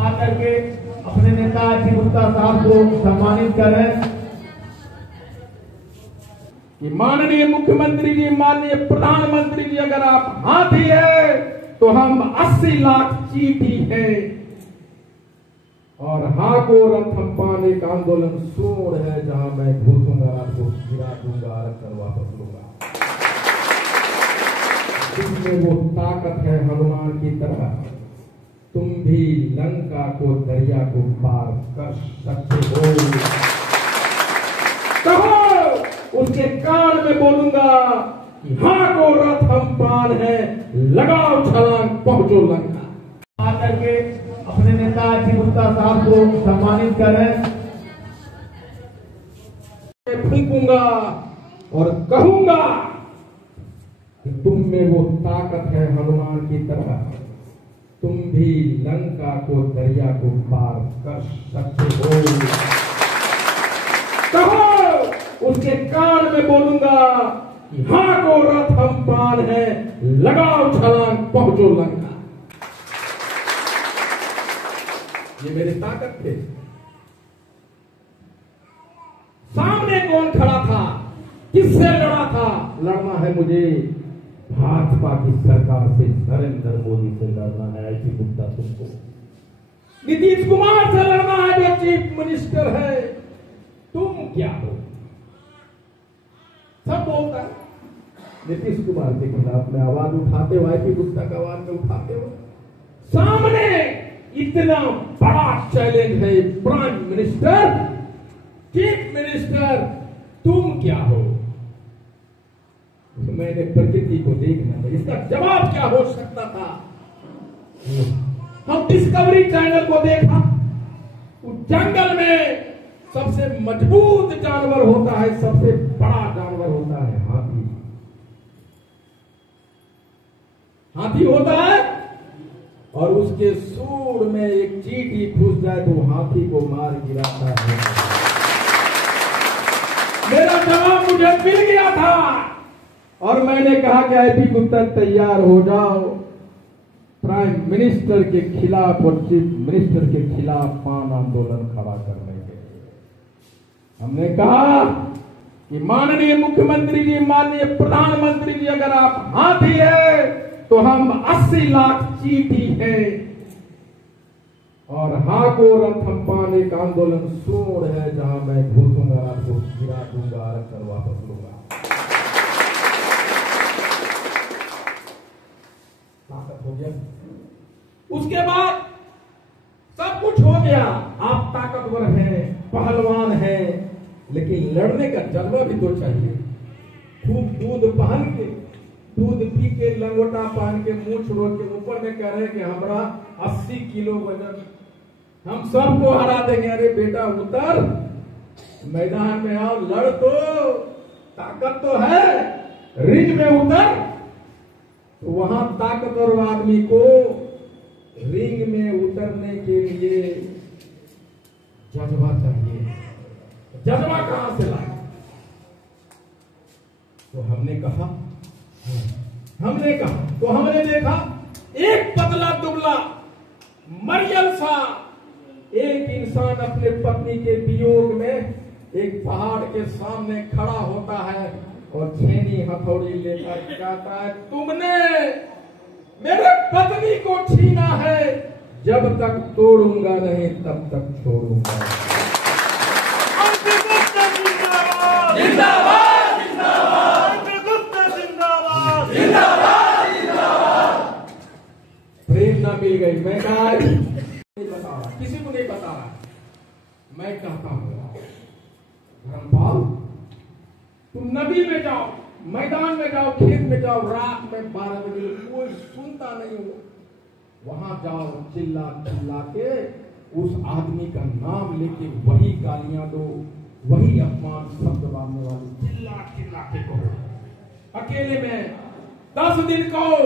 आकर के अपने नेता श्री गुप्ता साहब को सम्मानित करें। कि माननीय मुख्यमंत्री जी, माननीय प्रधानमंत्री जी, अगर आप हाथी है तो हम 80 लाख चीटी है, और हाँ को रथ हम पाने का आंदोलन सूर है, जहां मैं घूसूंगा आपको गिरा दूंगा, आरक्षण वापस लूंगा। इसमें वो ताकत है हनुमान की तरह, तुम भी लंका को दरिया को पार कर सकते हो। कहो उसके कान में बोलूंगा कि हाँ को रथ हम पान है, लगाओ छलांग पहुंचो लंका। आकर के अपने नेता श्री गुप्ता साहब को सम्मानित करें। फूंकूंगा और कहूंगा कि तुम में वो ताकत है हनुमान की तरह, तुम भी लंका को दरिया को पार कर सकते हो। कहो उसके कान में बोलूंगा कि हाँ को रथ हम पान है, लगाओ छलांग पहुंचो लंका। ये मेरी ताकत थे। सामने कौन खड़ा था, किससे लड़ा था? लड़ना है मुझे भाजपा की सरकार से, नरेंद्र मोदी से लड़ना है। ऐसी गुप्ता तुमको नीतीश कुमार से लड़ना है जो चीफ मिनिस्टर है। तुम क्या हो? सब बोलता है नीतीश कुमार के खिलाफ में आवाज उठाते हो, ऐसी गुप्ता का आवाज में उठाते हो। सामने इतना बड़ा चैलेंज है, प्राइम मिनिस्टर, चीफ मिनिस्टर, तुम क्या हो? मैंने प्रकृति को देखना है, इसका जवाब क्या हो सकता था? हम डिस्कवरी चैनल को देखा, उस जंगल में सबसे मजबूत जानवर होता है, सबसे बड़ा जानवर होता है हाथी। हाथी होता है और उसके सूंड में एक चींटी घुस जाए तो हाथी को मार गिराता है। मेरा जवाब मुझे मिल गया था और मैंने कहा कि आईपी गुप्ता तैयार हो जाओ, प्राइम मिनिस्टर के खिलाफ और चीफ मिनिस्टर के खिलाफ पान आंदोलन खड़ा करने के लिए। हमने कहा कि माननीय मुख्यमंत्री जी, माननीय प्रधानमंत्री जी, अगर आप हाथी है तो हम 80 लाख चीटी है, और हाँ को रथ हम पाने का आंदोलन सूर है, जहां मैं घूसूंगा आपको गिरा दूंगा, आरक्षण वापस लूंगा। ताकत हो गया। उसके बाद सब कुछ हो गया। आप ताकतवर हैं, पहलवान हैं, लेकिन लड़ने का जज्बा भी तो चाहिए। खूब दूध पहन के, दूध पी के, लंगोटा पहन के, मूछ रोक के ऊपर में कह रहे कि हमारा 80 किलो वजन, हम सबको हरा देंगे। अरे बेटा उतर, मैदान में आओ, लड़ तो, ताकत तो है, रिंग में उतर। तो वहां ताकतवर आदमी को रिंग में उतरने के लिए जज्बा चाहिए। जज्बा कहां से लाए? तो हमने कहा तो हमने देखा एक पतला दुबला मरियल सा एक इंसान अपने पत्नी के वियोग में एक पहाड़ के सामने खड़ा होता है और छेनी हथौड़ी लेकर कहता है, तुमने मेरे पत्नी को छीना है, जब तक तोड़ूंगा नहीं तब तक छोड़ूंगा। जिंदाबाद, जिंदाबाद, जिंदाबाद, जिंदाबाद, जिंदाबाद। प्रेरणा मिल गई। मैं कहा नहीं बता रहा, किसी को नहीं बता रहा, मैं कहता हूं धर्मपाल, तुम नदी में जाओ, मैदान में जाओ, खेत में जाओ, रात में 12 बजे, कोई सुनता नहीं हो, वहां जाओ, चिल्ला चिल्ला के उस आदमी का नाम लेके वही गालियां दो, वही अपमान शब्द बांधने वाले चिल्ला चिल्ला के कहो। अकेले में 10 दिन कहो,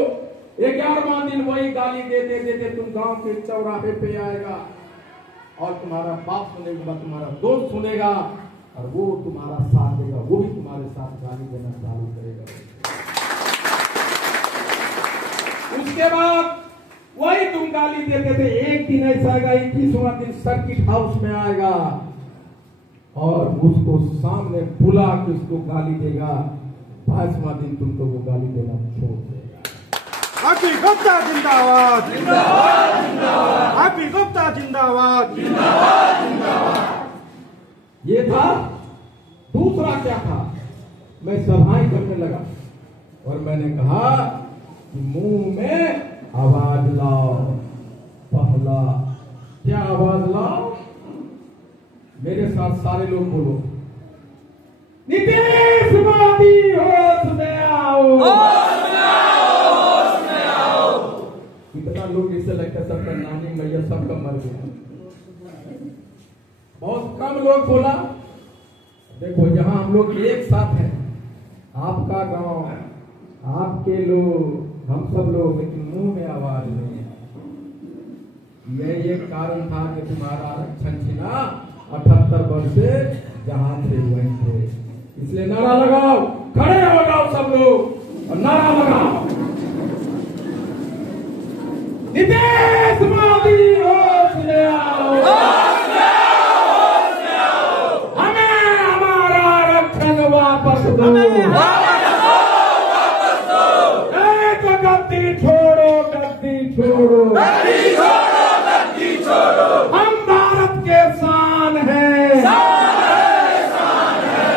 11वां दिन वही गाली देते देते तुम गांव के चौराहे पे आएगा और तुम्हारा बाप सुनेगा, तुम्हारा दोस्त सुनेगा और वो तुम्हारा साथ देगा, वो भी तुम्हारे साथ गाली देना चालू करेगा। उसके बाद वही तुम गाली देते थे। एक दिन ऐसा आएगा, 21वां दिन सर्किट हाउस में आएगा और उसको सामने बुला के उसको गाली देगा। 22वां दिन तुमको वो गाली देना छोड़ देगा। अखिल गुप्ता जिंदाबाद, जिंदाबाद, जिंदाबाद। अखिल गुप्ता जिंदाबाद, जिंदाबाद, जिंदाबाद। ये था। दूसरा क्या था, मैं सभाएं करने लगा और मैंने कहा कि मुंह में आवाज लाओ। पहला क्या आवाज लाओ? मेरे साथ सारे लोग बोलो, नीतीश मोदी होश में आओ, होश में आओ, होश में आओ। कितना लोग इससे लगता है सबका नानी मैया सबका मर गया। बहुत कम लोग बोला। देखो यहाँ हम लोग एक साथ हैं, आपका गांव, आपके लोग, हम सब लोग, लेकिन मुंह में आवाज नहीं है। यह एक कारण था कि तुम्हारा आरक्षण छिना 78 वर्ष से जहां थे वहीं थे। इसलिए नारा लगाओ, खड़े हो जाओ सब लोग और नारा लगाओ, नीतीश मोदी होश में आओ, होश में आओ, होश में आओ। हमें हमारा आरक्षण वापस दो, गद्दी छोड़ो, गद्दी छोड़ो, गद्दी छोड़ो, गद्दी छोड़ो। हम भारत के शान हैं, शान है, शान है।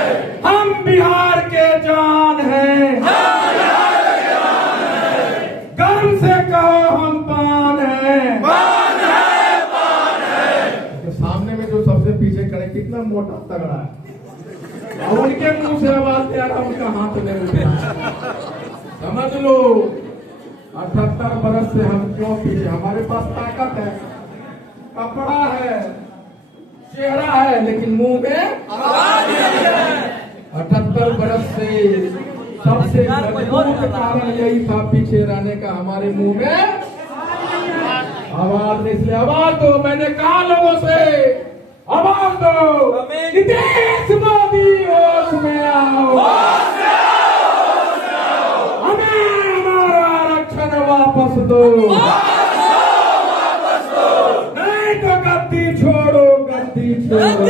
हम बिहार के जान हैं, हम बिहार के जान हैं। गर्व से कहो हम पान हैं, पान है, पान है। तो सामने में जो सबसे पीछे खड़े कितना मोटा तगड़ा है और उनके मुंह से आवाज दे रहा, उनका हाथ नहीं उठा। समझ लो 78 बरस से हम क्यों पीछे? हमारे पास ताकत है, कपड़ा है, चेहरा है, लेकिन मुंह में आवाज नहीं है। 78 बरस से सबसे मजबूत कारण यही था पीछे रहने का, हमारे मुंह में आवाज नहीं। इसलिए आवाज दो, मैंने कहा लोगों से आवाज दो, नीतीश मोदी होश में आओ, वापस दो, वापस दो, नहीं तो गद्दी छोड़ो, गद्दी छोड़ो।